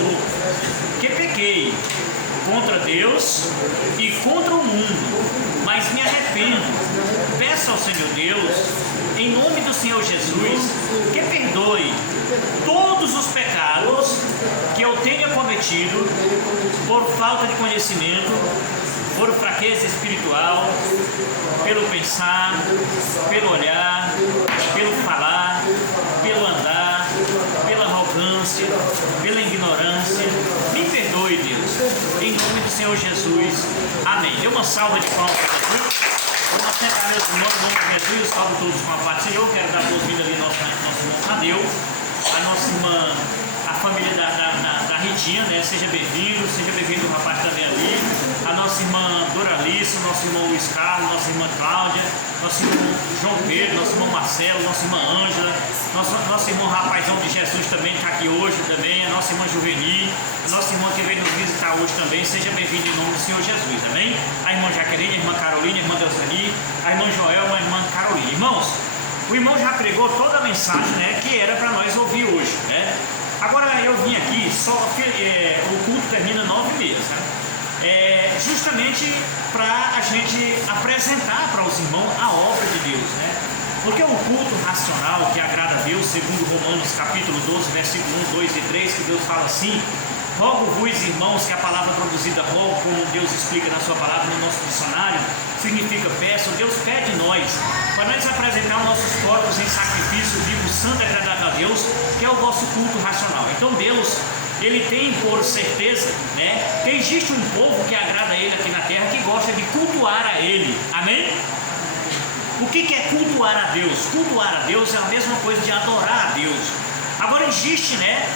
Senhor que pequei contra Deus e contra o mundo, mas me arrependo. Peço ao Senhor Deus, em nome do Senhor Jesus, que perdoe todos os pecados que eu tenha cometido por falta de conhecimento, por fraqueza espiritual, pelo pensar, pelo olhar, pelo falar, pelo andar, pela arrogância, pela ignorância. Me perdoe, Deus, em nome do Senhor Jesus. Amém. Dê uma salva de palmas para Jesus. Vamos sentar, meus irmãos, em nome de Jesus. Salve todos com a paz do Senhor. Quero dar boas-vindas ali ao nosso irmão Tadeu, a nossa irmã, a família da Ritinha, né? Seja bem-vindo o rapaz também ali, a nossa irmã Doralice, nosso irmão Luiz Carlos, nossa irmã Cláudia, nosso irmão João Pedro, nosso irmão Marcelo, nossa irmã Ângela, nosso irmão Rapazão de Jesus também está aqui hoje também, a nossa irmã Juveni, a nossa irmã que veio nos visitar hoje também. Seja bem-vindo em nome do Senhor Jesus, amém? A irmã Jaqueline, a irmã Carolina, a irmã Deusani, a irmã Joelma, a irmã Carolina. Irmãos, o irmão já pregou toda a mensagem, né, que era para nós ouvir hoje, né? Agora eu vim aqui, o culto termina 9h30, né? Justamente para a gente apresentar para os irmãos a obra de Deus, né? Porque o culto racional que agrada a Deus, segundo Romanos capítulo 12, versículo 1, 2 e 3, que Deus fala assim: rogo-vos, irmãos, que a palavra produzida rogo, como Deus explica na sua palavra no nosso dicionário, significa peço. Deus pede nós, para nós apresentar os nossos corpos em sacrifício vivo, santo e agradável a Deus, que é o vosso culto racional. Então Deus, Ele tem por certeza, né, que existe um povo que agrada a Ele aqui na terra, que gosta de cultuar a Ele, amém? O que é cultuar a Deus? Cultuar a Deus é a mesma coisa de adorar a Deus. Agora existe, né,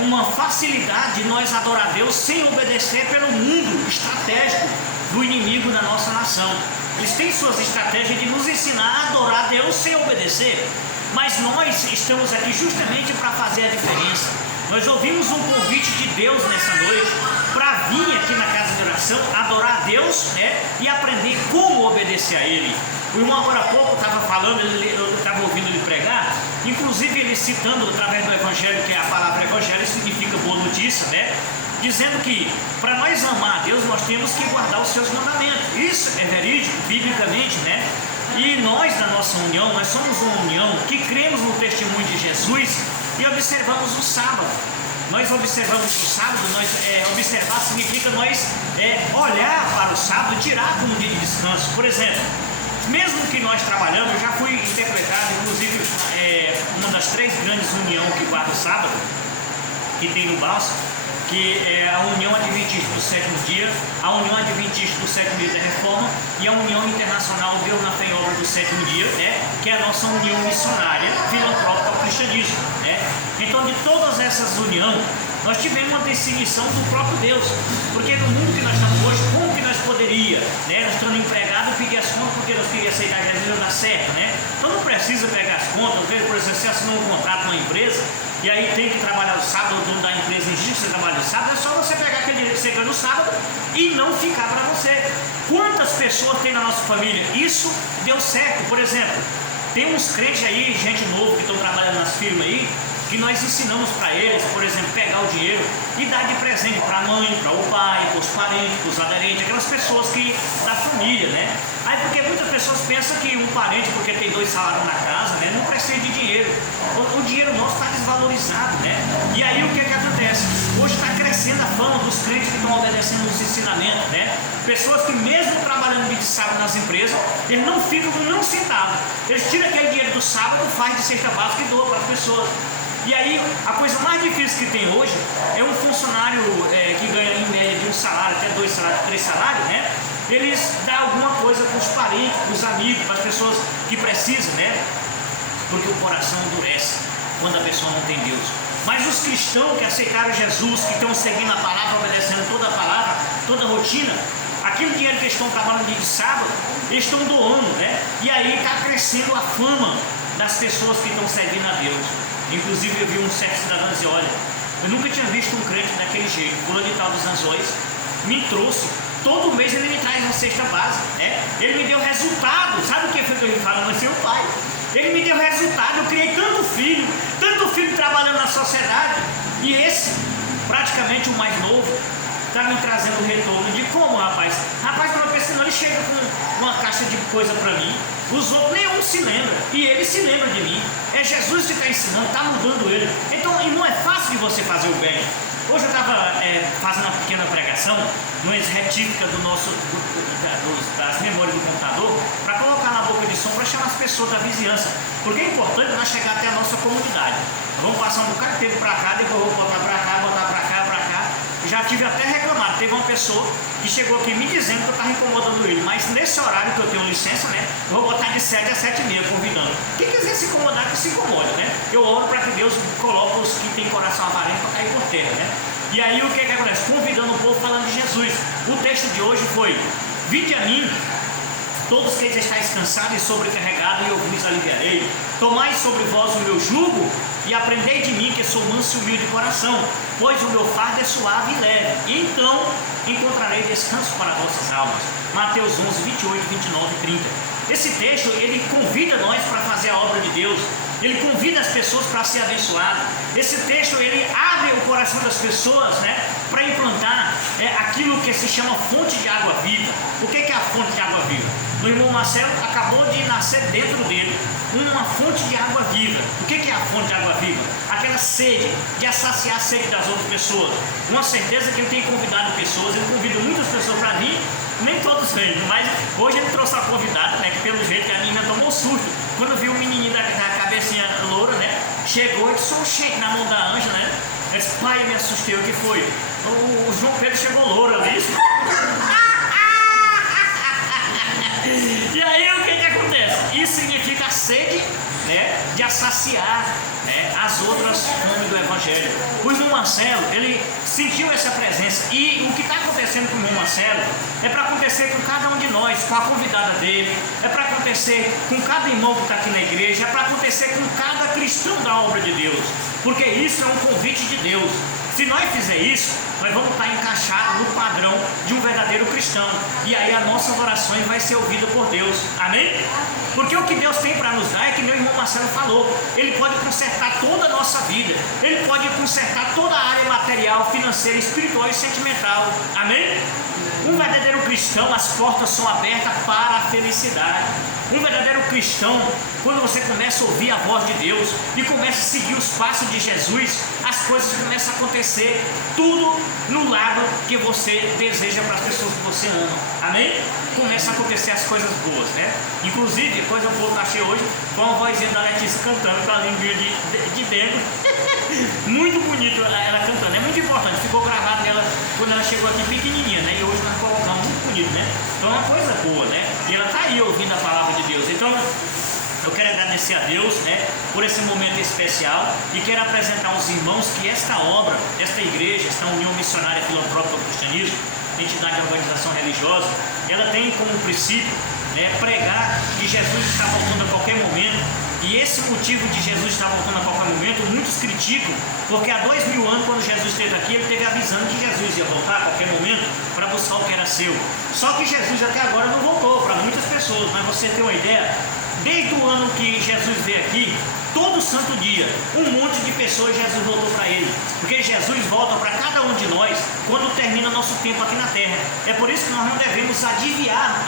uma facilidade de nós adorar a Deus sem obedecer pelo mundo estratégico do inimigo da nossa nação. Eles têm suas estratégias de nos ensinar a adorar a Deus sem obedecer, mas nós estamos aqui justamente para fazer a diferença. Nós ouvimos um convite de Deus nessa noite para vir aqui na casa de oração, adorar a Deus, né, e aprender como obedecer a Ele. O irmão agora há pouco estava falando, eu estava ouvindo ele pregar, inclusive ele citando através do Evangelho, que a palavra Evangelho significa boa notícia, né? Dizendo que para nós amar a Deus, nós temos que guardar os seus mandamentos. Isso é verídico, biblicamente, né? E nós, da nossa união, nós somos uma união que cremos no testemunho de Jesus e observamos o sábado. Nós observamos o sábado, observar significa nós olhar para o sábado e tirar como dia de descanso. Por exemplo, mesmo que nós trabalhamos, eu já fui interpretado, inclusive uma das 3 grandes uniões que guarda o sábado, que tem no Balsa, que é a União Adventista do Sétimo Dia, a União Adventista do Sétimo Dia da Reforma e a União Internacional Deus na Fé e Obra do Sétimo Dia, que é a nossa união missionária filantrópica ao cristianismo. Então, de todas essas uniões, nós tivemos uma definição do próprio Deus, porque no mundo que nós estamos hoje, como que nós poderíamos, nós estamos empregados, pedir as contas porque nós queríamos aceitar Jesus não dá certo, né? Então não precisa pegar as contas. Por exemplo, você assinou um contrato com uma empresa e aí tem que trabalhar no sábado, o dono da empresa exige que você trabalhe no sábado, é só você pegar aquele dinheiro que você ganha no sábado e não ficar para você. Quantas pessoas tem na nossa família? Isso deu certo. Por exemplo, tem uns crentes aí, gente nova que estão trabalhando nas firmas aí, que nós ensinamos para eles, por exemplo, pegar o dinheiro e dar de presente para a mãe, para o pai, para os parentes, para os aderentes, aquelas pessoas da família, né? Aí porque muitas pessoas pensam que um parente, porque tem 2 salários na casa, né, não precisa de dinheiro. O dinheiro nosso está desvalorizado, né? E aí o que acontece? Hoje está crescendo a fama dos crentes que estão obedecendo os ensinamentos, né? Pessoas que mesmo trabalhando de sábado nas empresas, eles não ficam com nenhum centavo. Eles tiram aquele dinheiro do sábado, faz de cesta básica e doam para as pessoas. E aí, a coisa mais difícil que tem hoje é um funcionário que ganha em média de 1 salário, até 2 salários, 3 salários, né? Eles dão alguma coisa para os parentes, para os amigos, para as pessoas que precisam, né? Porque o coração endurece quando a pessoa não tem Deus. Mas os cristãos que aceitaram Jesus, que estão seguindo a palavra, obedecendo toda a palavra, toda a rotina, aquele dinheiro que eles estão trabalhando dia de sábado, eles estão doando, né? E aí está crescendo a fama das pessoas que estão servindo a Deus. Inclusive eu vi um certo cidadão dizer: olha, eu nunca tinha visto um crente daquele jeito, fulano de tal dos Anzóis, me trouxe, todo mês ele me traz uma cesta básica, né? Ele me deu resultado. Sabe o que foi que eu me falo? Mas seu pai, ele me deu resultado. Eu criei tanto filho trabalhando na sociedade, e esse praticamente o mais novo, está me trazendo retorno de como, rapaz? Rapaz, quando eu penso, não, ele chega com uma caixa de coisa para mim, os outros, nenhum se lembra, e ele se lembra de mim. É Jesus que está ensinando, está mudando ele. Então, irmão, é fácil de você fazer o bem. Hoje eu estava fazendo uma pequena pregação, numa retífica das memórias do computador, para colocar na boca de som, para chamar as pessoas da vizinhança, porque é importante nós chegar até a nossa comunidade. Vamos passar um bocado de tempo para cá, depois eu vou botar para cá, botar para cá, para cá. Já tive até reclamado, teve uma pessoa que chegou aqui me dizendo que eu estava incomodando ele, mas nesse horário que eu tenho licença, né, eu vou botar de 7 a 7h30 convidando. Quem quiser se incomodar, que se incomode, né? Eu oro para que Deus coloque os que têm coração avarento para cair por terra, né? E aí o que acontece? Convidando o povo falando de Jesus. O texto de hoje foi: vinde a mim, todos que estáis cansados e sobrecarregados, e eu vos aliviarei. Tomai sobre vós o meu jugo e aprendei de mim, que sou manso e humilde de coração, pois o meu fardo é suave e leve, e então encontrarei descanso para vossas almas. Mateus 11, 28, 29 e 30. Esse texto, ele convida nós para fazer a obra de Deus. Ele convida as pessoas para ser abençoado. Esse texto, ele abre o coração das pessoas, né, para implantar aquilo que se chama fonte de água viva. O que é a fonte de água viva? O irmão Marcelo acabou de nascer dentro dele uma fonte de água viva. O que é a fonte de água viva? Aquela sede, de saciar a sede das outras pessoas. Uma certeza que ele tem convidado pessoas, ele convida muitas pessoas para vir, nem todos vêm, mas hoje ele trouxe a convidada, né, que pelo jeito que a menina tomou susto. Quando viu o menininho da cabecinha loura, né, chegou e disse, oxente, na mão da Ângela, né? Ele disse, pai, me assustei, o que foi? O João Pedro chegou louro ali. E aí o que acontece? Isso significa a sede, né, de saciar, né, as outras fomes do Evangelho. O irmão Marcelo, ele sentiu essa presença, e o que está acontecendo com o irmão Marcelo é para acontecer com cada um de nós, com a convidada dele, é para acontecer com cada irmão que está aqui na igreja, é para acontecer com cada cristão da obra de Deus, porque isso é um convite de Deus. Se nós fizer isso, nós vamos estar encaixados no padrão de um verdadeiro cristão, e aí as nossas orações vai ser ouvida por Deus, amém? Porque o que Deus tem para nos dar é que meu irmão Marcelo falou, ele pode consertar toda a nossa vida, ele pode consertar toda a área material, financeira, espiritual e sentimental, amém? Um verdadeiro cristão, as portas são abertas para a felicidade. Um verdadeiro cristão, quando você começa a ouvir a voz de Deus e começa a seguir os passos de Jesus, as coisas começam a acontecer, tudo no lado que você deseja para as pessoas que você ama, amém? Começam a acontecer as coisas boas, né? Inclusive, coisa boa que eu achei hoje foi uma vozinha da Letícia cantando com a língua de dentro. Muito bonito ela cantando, é muito importante, ficou gravado nela quando ela chegou aqui pequenininha, né? E hoje nós colocamos muito bonito, né? Então é uma coisa boa, né? E ela está aí ouvindo a palavra de Deus. Então eu quero agradecer a Deus, né, por esse momento especial, e quero apresentar aos irmãos que esta obra, esta igreja, esta União Missionária Filantrópica ao Cristianismo, entidade de organização religiosa, ela tem como princípio, né, pregar que Jesus está voltando a qualquer momento. E esse motivo de Jesus estar voltando a qualquer momento, muitos criticam, porque há 2000 anos, quando Jesus esteve aqui, ele esteve avisando que Jesus ia voltar a qualquer momento para buscar o que era seu. Só que Jesus até agora não voltou para muitas pessoas, mas você tem uma ideia, desde o ano que Jesus veio aqui, todo santo dia, um monte de pessoas Jesus voltou para ele, porque Jesus volta para cada um de nós quando termina nosso tempo aqui na terra. É por isso que nós não devemos adiar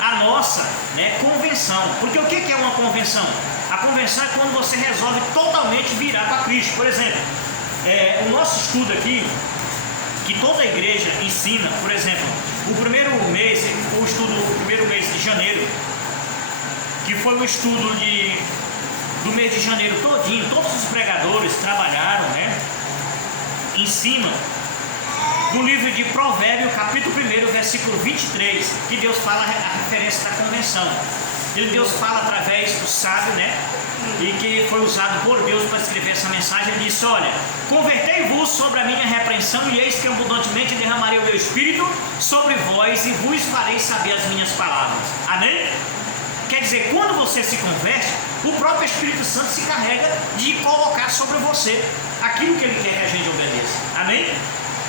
a nossa, né, convenção. Porque o que é uma convenção? A convenção é quando você resolve totalmente virar para Cristo. Por exemplo, o nosso estudo aqui, que toda a igreja ensina, por exemplo, o primeiro mês de janeiro, que foi o estudo do mês de janeiro todinho, todos os pregadores trabalharam, né, em cima do livro de Provérbios, capítulo 1, versículo 23, que Deus fala a referência da convenção. Deus fala através do sábio, né, e que foi usado por Deus para escrever essa mensagem. Ele disse, olha, convertei-vos sobre a minha repreensão, e eis que abundantemente derramarei o meu espírito sobre vós, e vos farei saber as minhas palavras, amém? Quer dizer, quando você se converte, o próprio Espírito Santo se encarrega de colocar sobre você aquilo que ele quer que a gente obedeça, amém?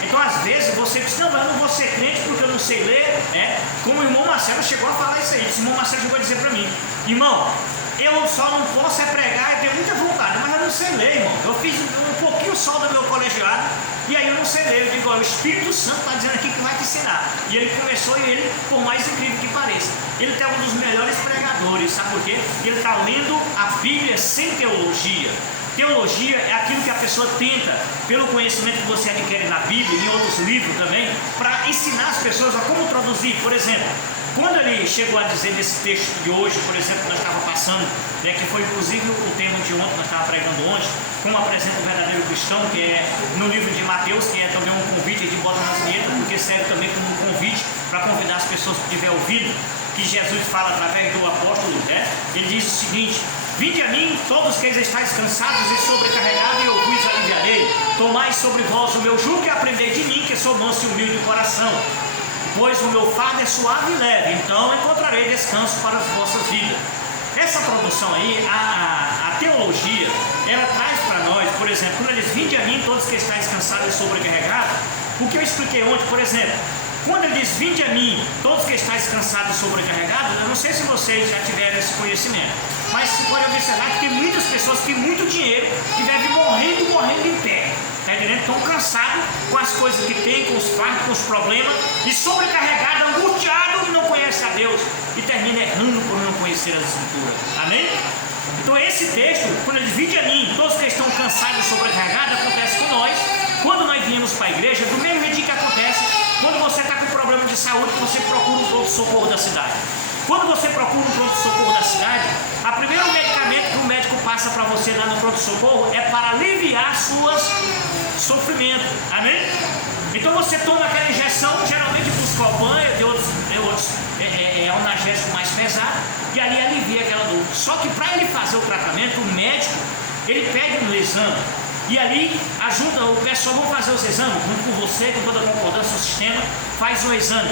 Então, às vezes, você diz, não, mas eu não vou ser crente porque eu não sei ler, né? Como o irmão Marcelo chegou a falar isso aí. O irmão Marcelo chegou a dizer para mim, irmão, eu só não posso pregar e ter muita vontade, mas eu não sei ler, irmão. Eu fiz um pouquinho sol do meu colegiado, e aí eu não sei ler. Eu digo, olha, o Espírito Santo está dizendo aqui que vai te ensinar. E ele começou, e ele, por mais incrível que pareça, ele é um dos melhores pregadores, sabe por quê? Ele está lendo a Bíblia sem teologia. Teologia é aquilo que a pessoa tenta, pelo conhecimento que você adquire na Bíblia e em outros livros também, para ensinar as pessoas a como traduzir. Por exemplo, quando ele chegou a dizer nesse texto de hoje, por exemplo, nós estávamos passando, né, que foi inclusive o tema de ontem, nós estávamos pregando ontem, como apresenta o verdadeiro cristão, que é no livro de Mateus, que é também um convite, de bota nas vinhetas, porque serve também como um convite para convidar as pessoas que tiver ouvido, que Jesus fala através do apóstolo, né? Ele diz o seguinte: vinde a mim, todos que estáis cansados e sobrecarregados, e eu vos aliviarei. Tomai sobre vós o meu jugo e aprendei de mim, que sou manso e humilde de coração, pois o meu fardo é suave e leve, então encontrarei descanso para as vossas vidas. Essa tradução aí, a teologia, ela traz para nós, por exemplo, quando ele diz, vinde a mim, todos que estáis cansados e sobrecarregados, o que eu expliquei ontem, por exemplo, quando ele diz, vinde a mim, todos que estáis cansados e sobrecarregados, eu não sei se vocês já tiveram esse conhecimento, mas se pode observar que tem muitas pessoas que têm muito dinheiro, que devem morrendo em pé, tá entendendo? Estão cansados com as coisas que tem, com os fardos, com os problemas, e sobrecarregados, angustiados, e não conhecem a Deus, e termina errando por não conhecer as Escrituras. Amém? Então esse texto, quando ele diz, vinde a mim, todos que estão cansados e sobrecarregados, acontece com nós, quando nós viemos para a igreja, do mesmo jeito que acontece quando você está com problema de saúde, você procura um pronto-socorro da cidade. Quando você procura um pronto-socorro da cidade, o primeiro medicamento que o médico passa para você lá no pronto-socorro é para aliviar suas sofrimentos. Amém? Então você toma aquela injeção, geralmente Buscopan, de outros analgésico mais pesado, e ali alivia aquela dor. Só que para ele fazer o tratamento, o médico, ele pede um exame. E ali ajuda o pessoal, vão fazer os exames, junto com você, com toda a concordância do sistema, faz um exame.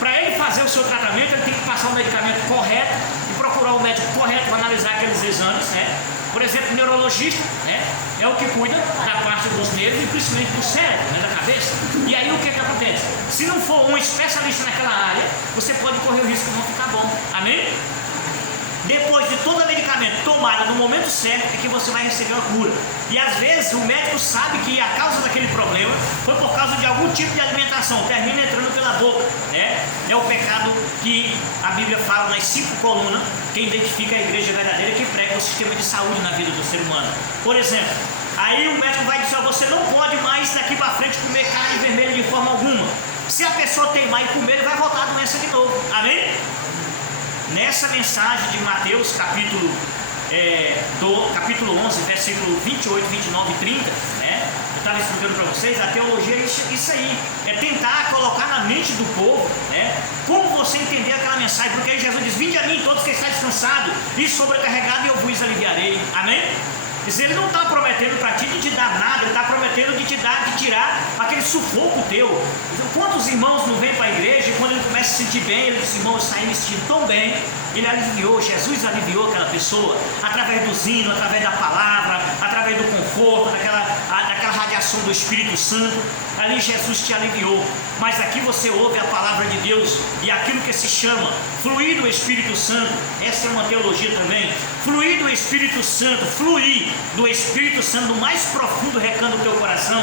Para ele fazer o seu tratamento, ele tem que passar o medicamento correto e procurar o médico correto para analisar aqueles exames, né? Por exemplo, o neurologista, né, é o que cuida da parte dos nervos e principalmente do cérebro, né, da cabeça. E aí o que acontece? Se não for um especialista naquela área, você pode correr o risco de não ficar bom. Amém? Depois de todo o medicamento tomado no momento certo, é que você vai receber a cura. E às vezes o médico sabe que a causa daquele problema foi por causa de algum tipo de alimentação, termina entrando pela boca. É o pecado que a Bíblia fala nas 5 colunas, que identifica a igreja verdadeira, que prega o sistema de saúde na vida do ser humano. Por exemplo, aí o médico vai dizer, você não pode mais daqui para frente comer carne vermelha de forma alguma. Se a pessoa teimar e comer, ele vai voltar a doença de novo. Amém? Nessa mensagem de Mateus, capítulo 11, versículo 28, 29 e 30, né? Eu estava explicando para vocês, a teologia é isso aí, é tentar colocar na mente do povo, né, como você entender aquela mensagem, porque aí Jesus diz, vinde a mim todos que estáis cansados e sobrecarregados e eu vos aliviarei. Amém? Ele não está prometendo para ti de te dar nada, ele está prometendo de tirar aquele sufoco teu. Quantos irmãos não vêm para a igreja e quando ele começa a se sentir bem, ele diz, irmão, eu saí me sentindo tão bem, ele aliviou, Jesus aliviou aquela pessoa, através do hino, através da palavra, através do conforto, daquela radiação do Espírito Santo, ali Jesus te aliviou. Mas aqui você ouve a palavra de Deus e aquilo que se chama fluir do Espírito Santo, essa é uma teologia também, fluir do Espírito Santo, fluir do Espírito Santo no mais profundo recanto do teu coração,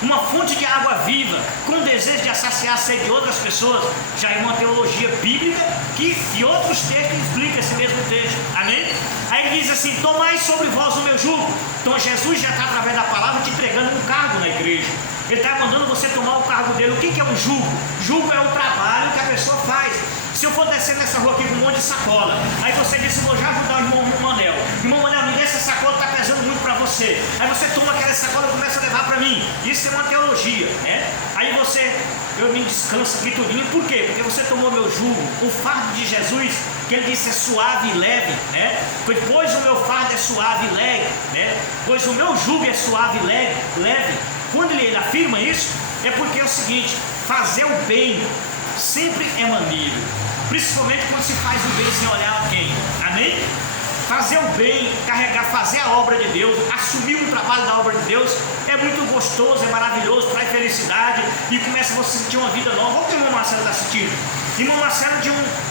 uma fonte de água viva, com desejo de saciar a sede de outras pessoas, já é uma teologia bíblica que em outros textos explica esse mesmo texto. Amém? Aí ele diz assim, tomai sobre vós o meu jugo. Então Jesus já está através da palavra te entregando um cargo na igreja. Ele está mandando você tomar o cargo dele. O que é um jugo? Jugo é o trabalho que a pessoa faz. Se eu for descer nessa rua aqui com um monte de sacola, aí você disse, vou já ajudar o irmão Manel. Irmão Manel, me dê essa sacola, está pesando muito para você. Aí você toma aquela sacola e começa a levar para mim. Isso é uma teologia, né? Aí eu me descanso aqui tudinho. Por quê? Porque você tomou meu jugo. O fardo de Jesus, que ele disse é suave e leve, né? Pois o meu fardo é suave e leve, né? Pois o meu jugo é suave e leve. Quando ele afirma isso, é porque é o seguinte, fazer o bem sempre é maneiro, principalmente quando se faz o bem sem olhar a quem. Amém? Fazer o bem, fazer a obra de Deus, assumir um trabalho da obra de Deus é muito gostoso, é maravilhoso, traz felicidade e começa você a sentir uma vida nova. Olha o que o irmão Marcelo está sentindo. Irmão Marcelo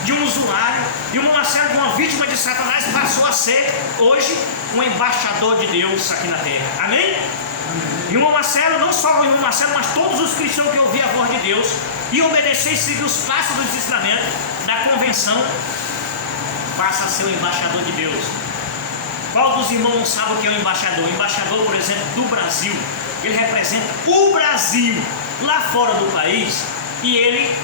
de um usuário, irmão Marcelo de uma vítima de Satanás passou a ser hoje um embaixador de Deus aqui na terra. Amém? Irmão Marcelo, não só o irmão Marcelo, mas todos os cristãos que ouviram a voz de Deus e obedecer e seguir os passos dos ensinamentos da convenção, passa a ser o embaixador de Deus. Qual dos irmãos sabe o que é o embaixador? O embaixador, por exemplo, do Brasil, ele representa o Brasil lá fora do país e ele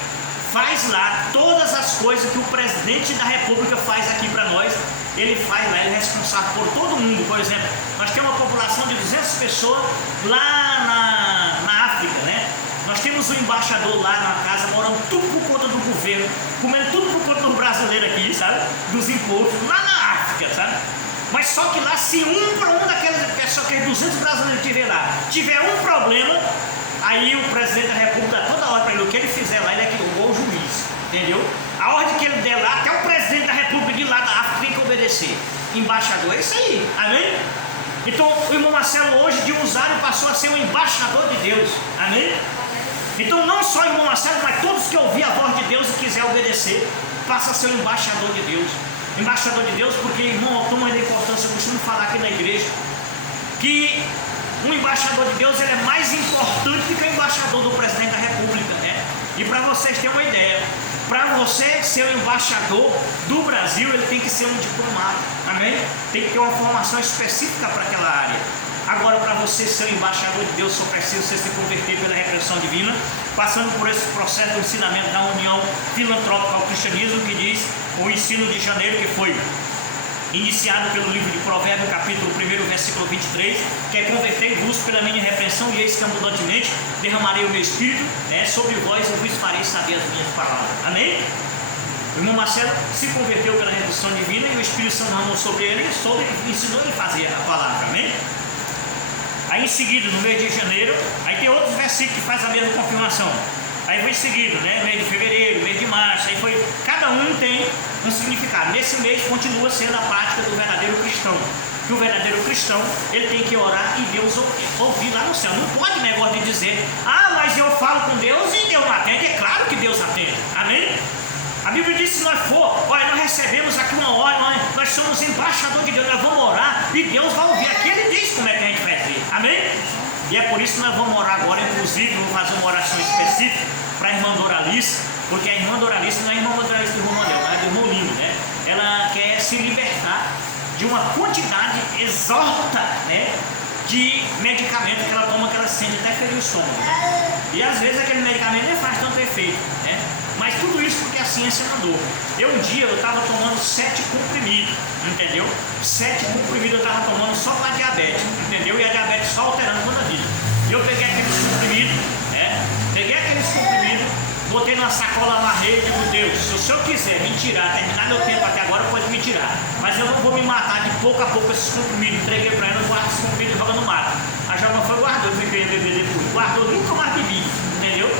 faz lá todas as coisas que o presidente da República faz aqui para nós. Ele faz lá, ele é responsável por todo mundo. Por exemplo, nós temos uma população de 200 pessoas lá na África, né? Nós temos um embaixador lá na casa, morando tudo por conta do governo, comendo tudo por conta do brasileiro aqui, sabe? Dos impostos, lá na África, sabe? Mas só que lá, se um daquelas pessoas, aqueles 200 brasileiros que tiver lá, tiver um problema, aí o presidente da República dá toda hora para ele, o que ele fizer lá, ele é que igual o juiz, entendeu? A ordem que ele der lá, até o presidente da República de lá da África tem que obedecer. Embaixador, é isso aí, amém? Então o irmão Marcelo hoje de usuário passou a ser um embaixador de Deus, amém? Então não só o irmão Marcelo, mas todos que ouvir a voz de Deus e quiser obedecer, passa a ser um embaixador de Deus. Embaixador de Deus, porque, irmão, toma a importância, eu costumo falar aqui na igreja, que um embaixador de Deus ele é mais importante do que o embaixador do presidente da República, né? E para vocês terem uma ideia, para você ser um embaixador do Brasil, ele tem que ser um diplomata, amém? Tem que ter uma formação específica para aquela área. Agora, para você ser um embaixador de Deus, só precisa você se converter pela repressão divina, passando por esse processo do ensinamento da união filantrópica ao cristianismo, que diz o ensino de janeiro, que foi iniciado pelo livro de Provérbios, capítulo 1, versículo 23, que é: convertei-vos pela minha repreensão, e eis que abundantemente derramarei o meu espírito, né, sobre vós eu vos farei saber as minhas palavras. Amém? O irmão Marcelo se converteu pela repreensão divina e o Espírito Santo derramou sobre ele e ensinou ele a fazer a palavra. Amém? Aí em seguida, no mês de janeiro, aí tem outros versículos que fazem a mesma confirmação. Aí foi seguido, né? Mês de fevereiro, mês de março, aí foi. Cada um tem um significado. Nesse mês continua sendo a prática do verdadeiro cristão. Que o verdadeiro cristão, ele tem que orar e Deus ouvir lá no céu. Não pode negócio de dizer: ah, mas eu falo com Deus e Deus não atende. É claro que Deus atende. Amém? A Bíblia diz: se nós for, olha, nós recebemos aqui uma hora, nós somos embaixador de Deus, nós vamos orar e Deus vai ouvir. Aqui ele diz como é que a gente vai ver. Amém? E é por isso que nós vamos orar agora. Inclusive, vamos fazer uma oração específica para a irmã Doralice, porque a irmã Doralice não é a irmã Doralice do irmão Mandel, ela é do irmão Lino, né? Ela quer se libertar de uma quantidade exorta, né, de medicamento que ela toma, que ela sente até ferir o estômago, né? E às vezes aquele medicamento nem faz tanto efeito, né? Mas tudo isso porque a ciência mandou. Um dia eu estava tomando 7 comprimidos, entendeu? 7 comprimidos eu estava tomando só para diabetes, entendeu? E a diabetes só alterando toda a vida. E eu peguei aqueles comprimidos, botei numa sacola, amarrei e digo: Deus, se o Senhor quiser me tirar, terminar meu tempo até agora, pode me tirar. Mas eu não vou me matar de pouco a pouco esses comprimidos. Entreguei para ela, guardo esses comprimidos e joga no mar. A jovem foi, guardou, eu fiquei beber depois. Guardou, nunca mais bebi, entendeu?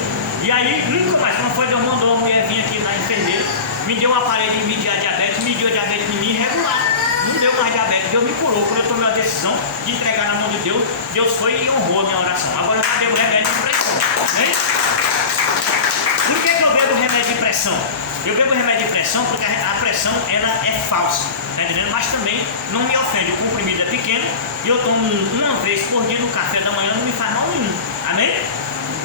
E aí, nunca mais, quando foi, Deus mandou uma mulher vir aqui na enfermeira, me deu um aparelho de medir a diabetes, mediu a diabetes em mim regular. Não deu mais diabetes, Deus me curou. Quando eu tomei a decisão de entregar na mão de Deus, Deus foi e honrou a minha oração. Agora eu já dei o remédio de pressão, né? Por que eu bebo remédio de pressão? Eu bebo remédio de pressão porque a pressão ela é falsa, tá entendendo? Mas também não me ofende. O comprimido é pequeno e eu tomo uma vez por dia no café da manhã, não me faz mal nenhum. Amém?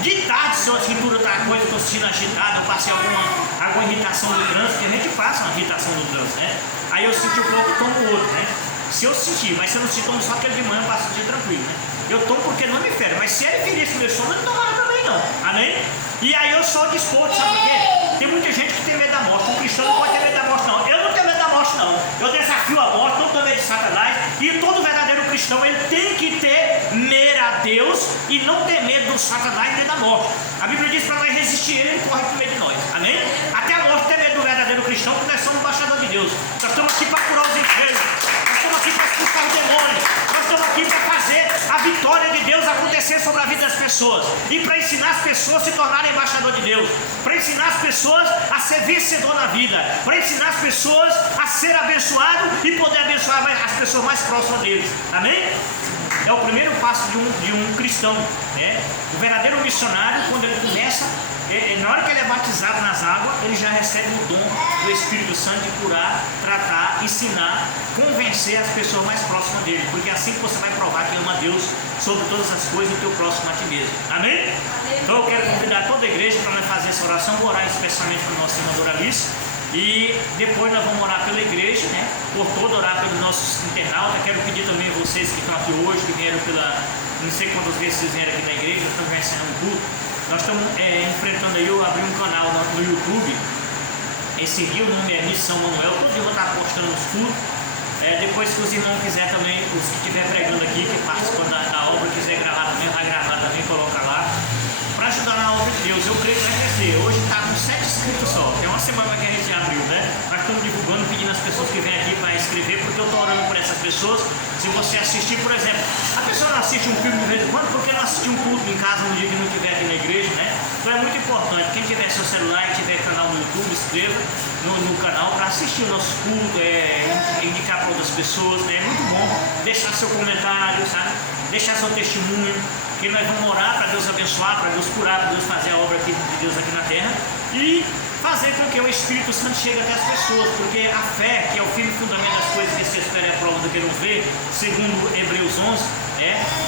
De tarde, se a cintura está coisa, estou sentindo agitada, eu passei alguma irritação no trânsito, que a gente passa uma irritação no trânsito, né? Aí eu senti um pouco, tomo outro, né? Se eu sentir, mas se eu não sentir, tomo só aquele de manhã, passo o dia tranquilo, né? Eu tomo porque não me fere, mas se ele ferisse o meu sono, eu não tomava também não. Amém? E aí eu sou disposto, sabe por quê? Tem muita gente que tem medo da morte. Um cristão não pode ter medo da morte, não. Eu não tenho medo da morte, não. Eu desafio a morte, não tenho medo de Satanás. E todo verdadeiro cristão, ele tem que temer a Deus e não ter medo do Satanás nem da morte. A Bíblia diz para nós resistir ele, ele corre por meio de nós. Amém? Até a morte tem medo do verdadeiro cristão, porque nós somos embaixador de Deus. Nós estamos aqui para curar os enfermos. Nós estamos aqui para expulsar os demônios. Nós estamos aqui para fazer a vitória de Deus acontecer sobre a vida das pessoas. E para ensinar as pessoas a se tornarem embaixador de Deus. Para ensinar as pessoas a ser vencedor na vida. Para ensinar as pessoas a ser abençoado e poder abençoar as pessoas mais próximas deles. Amém? é o primeiro passo de um cristão, né? O verdadeiro missionário, quando ele começa, na hora que ele é batizado nas águas, ele já recebe o dom do Espírito Santo de curar, tratar, ensinar, convencer as pessoas mais próximas dele, porque é assim que você vai provar que ama Deus sobre todas as coisas e o teu próximo a ti mesmo. Amém? Então eu quero convidar toda a igreja para nós fazer essa oração, vou orar especialmente para o nosso irmão Doralice, e depois nós vamos orar pela igreja, né? Por todo, orar pelos nossos internautas. Quero pedir também a vocês que estão aqui hoje, que vieram não sei quantas vezes vocês vieram aqui na igreja, nós estamos ensinando um culto. Nós estamos enfrentando aí, eu abri um canal no YouTube, esse rio, o nome é Missão Manuel, todo dia eu vou estar postando os cultos. Depois que os irmãos quiserem também, os que estiver pregando aqui, que participam da obra, quiser gravar também, vai gravar também, coloca lá, para ajudar na obra de Deus. Eu creio que vai crescer. Hoje está com 7 inscritos só, tem uma semana que a gente abriu, né? Nós estamos divulgando, pedindo às pessoas que vêm aqui para escrever, porque eu estou orando por essas pessoas. Se você assistir, por exemplo, a pessoa não assiste um filme de vez em quando, porque não assistir um culto em casa no dia que não estiver aqui na igreja, né? Então é muito importante, quem tiver seu celular e tiver canal no YouTube, inscreva no canal para assistir o nosso culto, indicar para outras pessoas, né? É muito bom deixar seu comentário, sabe? Deixar seu testemunho, que nós vamos orar para Deus abençoar, para Deus curar, para Deus fazer a obra de Deus aqui na terra e fazer com que o Espírito Santo chegue até as pessoas, porque a fé, que é o firme fundamento das coisas que se espera, é a prova do que não vê, segundo Hebreus 11,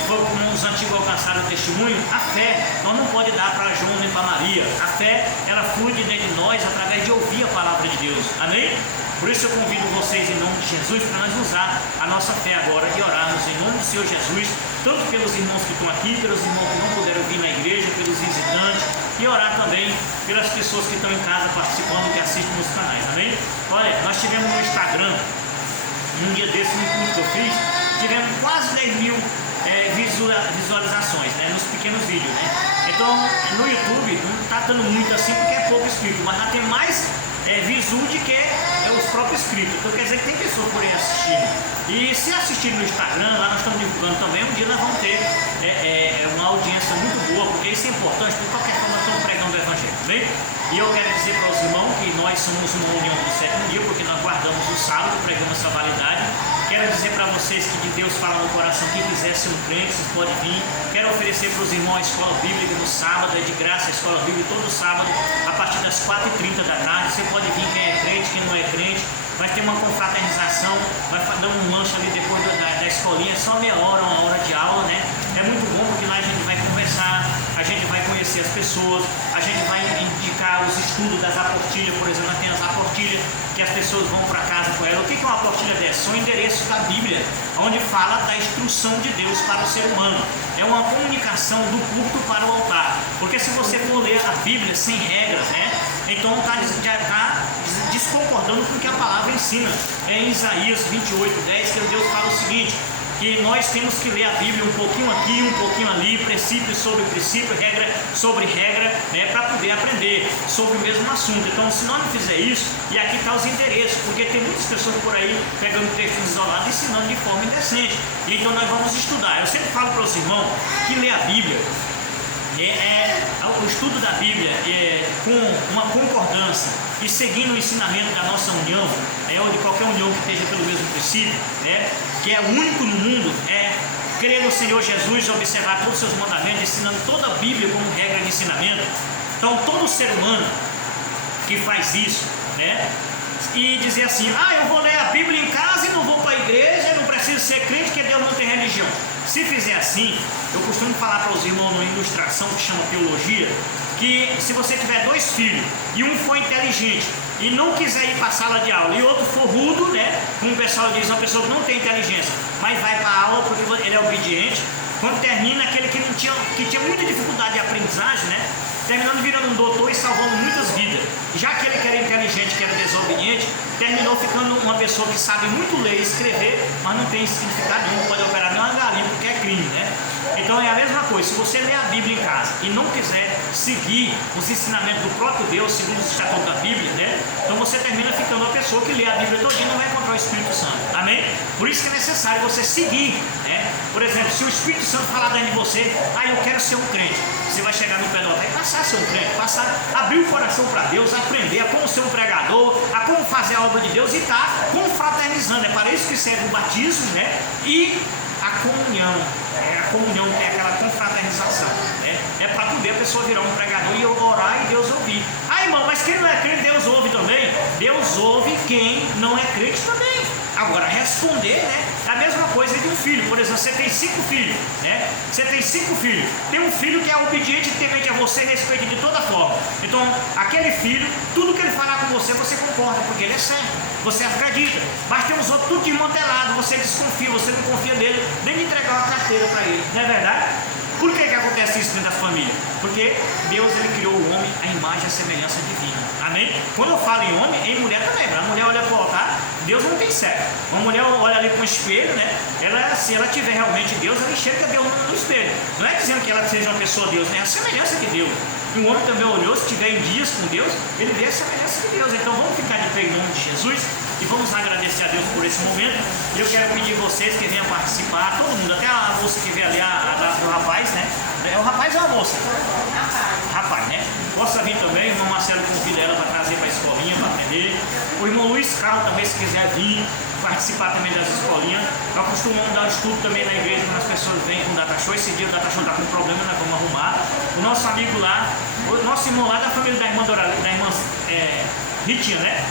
foi como os antigos alcançaram o testemunho. A fé nós não pode dar para João nem para Maria. A fé, ela flui de dentro de nós através de ouvir a palavra de Deus. Amém? Por isso eu convido vocês em nome de Jesus para nós usar a nossa fé agora e orarmos em nome do Senhor Jesus, tanto pelos irmãos que estão aqui, pelos irmãos que não puderam vir na igreja, pelos visitantes, e orar também pelas pessoas que estão em casa participando, que assistem nos canais. Amém? Olha, nós tivemos no Instagram, um dia desse, no culto que eu fiz, tivemos quase 10 mil visualizações, né, nos pequenos vídeos, né? Então no YouTube não está dando muito assim porque é pouco inscrito, mas já tem mais visu de que os próprios inscritos. Então quer dizer que tem pessoas por aí assistindo. E se assistirem no Instagram, lá nós estamos divulgando também, um dia nós vamos ter uma audiência muito boa, porque isso é importante, de qualquer forma nós estamos pregando o Evangelho, bem? E eu quero dizer para os irmãos que nós somos uma união do sétimo dia, porque nós guardamos o sábado, pregamos essa validade. Quero dizer para vocês que de Deus fala no coração, quem quiser ser um crente, vocês podem vir. Quero oferecer para os irmãos a escola bíblica no sábado, é de graça a escola bíblica todo sábado, a partir das 4h30 da tarde. Você pode vir, quem é crente, quem não é crente. Vai ter uma confraternização, vai dar um lanche ali depois da escolinha, só meia hora, 1 hora de aula, né? É muito bom porque lá a gente vai conversar, a gente vai conhecer as pessoas, a gente vai indicar os estudos das apostilhas, por exemplo, nós temos as apostilhas que as pessoas vão para casa com ela. O que é uma apostilha dessa? São endereços da Bíblia, onde fala da instrução de Deus para o ser humano. É uma comunicação do culto para o altar, porque se você for ler a Bíblia sem regras, né? Então já está desconcordando com o que a palavra ensina. É em Isaías 28:10 que Deus fala o seguinte, que nós temos que ler a Bíblia um pouquinho aqui, um pouquinho ali, princípio sobre princípio, regra sobre regra, né, para poder aprender sobre o mesmo assunto. Então, se nós não fizer isso, e aqui está os interesses, porque tem muitas pessoas por aí pegando textos isolados e ensinando de forma indecente. E então nós vamos estudar. Eu sempre falo para os irmãos que ler a Bíblia o estudo da Bíblia com uma concordância e seguindo o ensinamento da nossa união, ou de qualquer união que esteja pelo mesmo princípio, que é único no mundo, crer no Senhor Jesus, observar todos os seus mandamentos, ensinando toda a Bíblia como regra de ensinamento. Então todo ser humano que faz isso, e dizer assim, eu vou ler a Bíblia em casa e não vou para a igreja, eu não preciso ser crente, porque Deus não tem religião. Se fizer assim, eu costumo falar para os irmãos numa ilustração que chama teologia, que se você tiver 2 filhos e um for inteligente e não quiser ir para a sala de aula e outro for rudo, como o pessoal diz, uma pessoa que não tem inteligência, mas vai para a aula porque ele é obediente, quando termina, aquele que tinha muita dificuldade de aprendizagem, terminando virando um doutor e salvando muitas vidas. Já aquele que era inteligente, que era desobediente, terminou ficando uma pessoa que sabe muito ler e escrever, mas não tem significado nenhum, pode operar nem uma galinha, porque é crime, Então é a mesma coisa, se você ler a Bíblia em casa e não quiser seguir os ensinamentos do próprio Deus, segundo os estatutos da Bíblia, então você termina ficando uma pessoa que lê a Bíblia todinha e não vai encontrar o Espírito Santo, amém? Por isso que é necessário você seguir, Por exemplo, se o Espírito Santo falar dentro de você, eu quero ser um crente, você vai chegar no pé do altar e passar a ser um crente, abrir o coração para Deus, aprender a como ser um pregador, a como fazer a obra de Deus e estar confraternizando. É para isso que serve o batismo, e a comunhão. A comunhão é aquela confraternização. É para poder a pessoa virar um pregador e orar e Deus ouvir. Ah, irmão, mas quem não é crente, Deus ouve também. Deus ouve quem não é crente também. Agora, responder, né? É a mesma coisa de um filho. Por exemplo, você tem 5 filhos, né? Você tem 5 filhos. Tem um filho que é obediente e temente a você, respeita de toda forma. Então, aquele filho, tudo que ele falar com você, você concorda, porque ele é certo. Você acredita. Mas tem uns outros tudo desmantelado, você desconfia, você não confia nele, nem de entregar uma carteira para ele. Não é verdade? Por que acontece isso dentro da família? Porque Deus ele criou o homem à imagem e à semelhança divina. Amém? Quando eu falo em homem, em mulher também. A mulher olha para o altar, Deus não tem sexo. Uma mulher olha ali com o espelho, né? Ela, se ela tiver realmente Deus, ela enxerga Deus no espelho. Não é dizendo que ela seja uma pessoa Deus, né? É a semelhança de Deus. E um homem também olhou, se tiver em dias com Deus, ele vê a semelhança de Deus. Então vamos ficar de pé em nome de Jesus e vamos agradecer a Deus por esse momento. E eu quero pedir vocês que venham participar, todo mundo, até a moça que vê ali, do rapaz, né? É o rapaz ou a moça? Rapaz, né? Possa vir também, o irmão Marcelo convida ela para trazer para a escolinha, para aprender. O irmão Luiz Carlos também, se quiser vir, participar também das escolinhas. Nós costumamos dar estudo também na igreja quando as pessoas vêm com o data show. Esse dia o data show está com problema, nós vamos arrumar. O nosso amigo lá, o nosso irmão lá da família da irmã Doralina, da irmã Ritinha, né?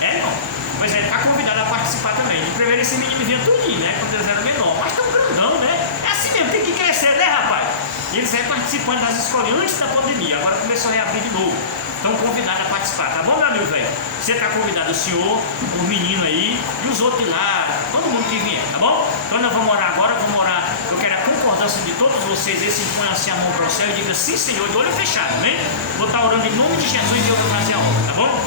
É, irmão? Pois é, está convidado a participar também. De primeiro esse menino vinha tudinho, né? Quando eles eram menor, mas tão grandão, né? É assim mesmo, tem que crescer, né, rapaz? E eles vêm participando das escolinhas antes da pandemia, agora começou a reabrir de novo. Estão convidados a participar, tá bom, meu amigo velho? Você está convidado, o senhor, o menino aí e os outros de lá, todo mundo que vier, tá bom? Então nós vamos orar agora, vamos orar. Eu quero a concordância de todos vocês, esse põe assim a mão para o céu e diga sim, Senhor, de olho fechado, amém? Vou estar orando em nome de Jesus e eu vou fazer a obra, tá bom?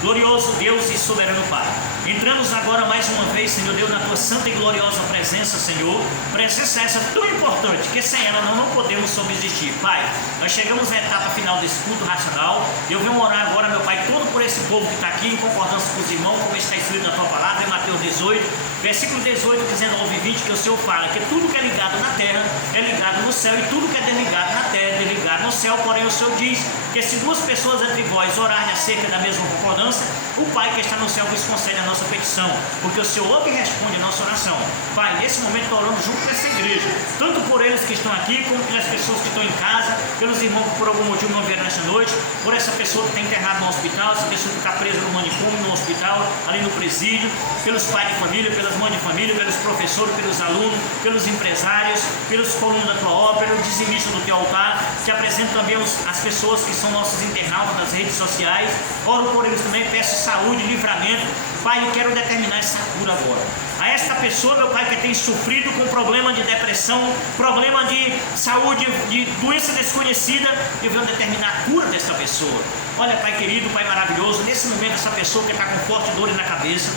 Glorioso Deus e soberano Pai, entramos agora mais uma vez, Senhor Deus, na Tua santa e gloriosa presença, Senhor. Presença essa tão importante, que sem ela nós não podemos subsistir. Pai, nós chegamos à etapa final desse culto racional. Eu venho orar agora, meu Pai, todo por esse povo que está aqui, em concordância com os irmãos, como está escrito na Tua palavra, em Mateus 18, versículo 18, 19 e 20, que o Senhor fala que tudo que é ligado na terra é ligado no céu, e tudo que é desligado na terra é desligado no céu. Porém o Senhor diz que se 2 pessoas entre vós orarem acerca da mesma concordância, o Pai que está no céu vos concede a nossa petição, porque o Senhor ouve e responde a nossa oração. Pai, nesse momento estou orando junto com essa igreja, tanto por eles que estão aqui, como pelas pessoas que estão em casa, pelos irmãos que por algum motivo não vieram nesta noite, por essa pessoa que está internada no hospital, essa pessoa que está presa no manicômio, no hospital, ali no presídio, pelos pais de família, pelas mães de família, pelos professores, pelos alunos, pelos empresários, pelos colunos da Tua obra, pelos dizimistas do Teu altar, que apresentam também as pessoas que são nossos internautas nas redes sociais. Oro por eles também, peço saúde, livramento. Pai, eu quero determinar essa cura agora. A esta pessoa, meu Pai, que tem sofrido com problema de depressão, problema de saúde, de doença desconhecida, eu venho determinar a cura desta pessoa. Olha, Pai querido, Pai maravilhoso, nesse momento essa pessoa que está com forte dor na cabeça,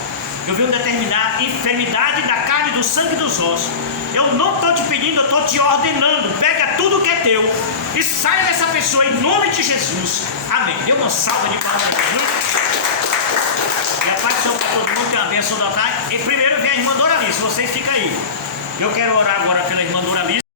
eu venho determinar a enfermidade da carne, do sangue e dos ossos. Eu não estou te pedindo, eu estou te ordenando. Pega tudo que é teu e saia dessa pessoa em nome de Jesus. Amém. Dê uma salva de palmas a Jesus. E a paz do Senhor para todo mundo, que é uma bênção do altar. E primeiro vem a irmã Doralice, vocês ficam aí. Eu quero orar agora pela irmã Doralice.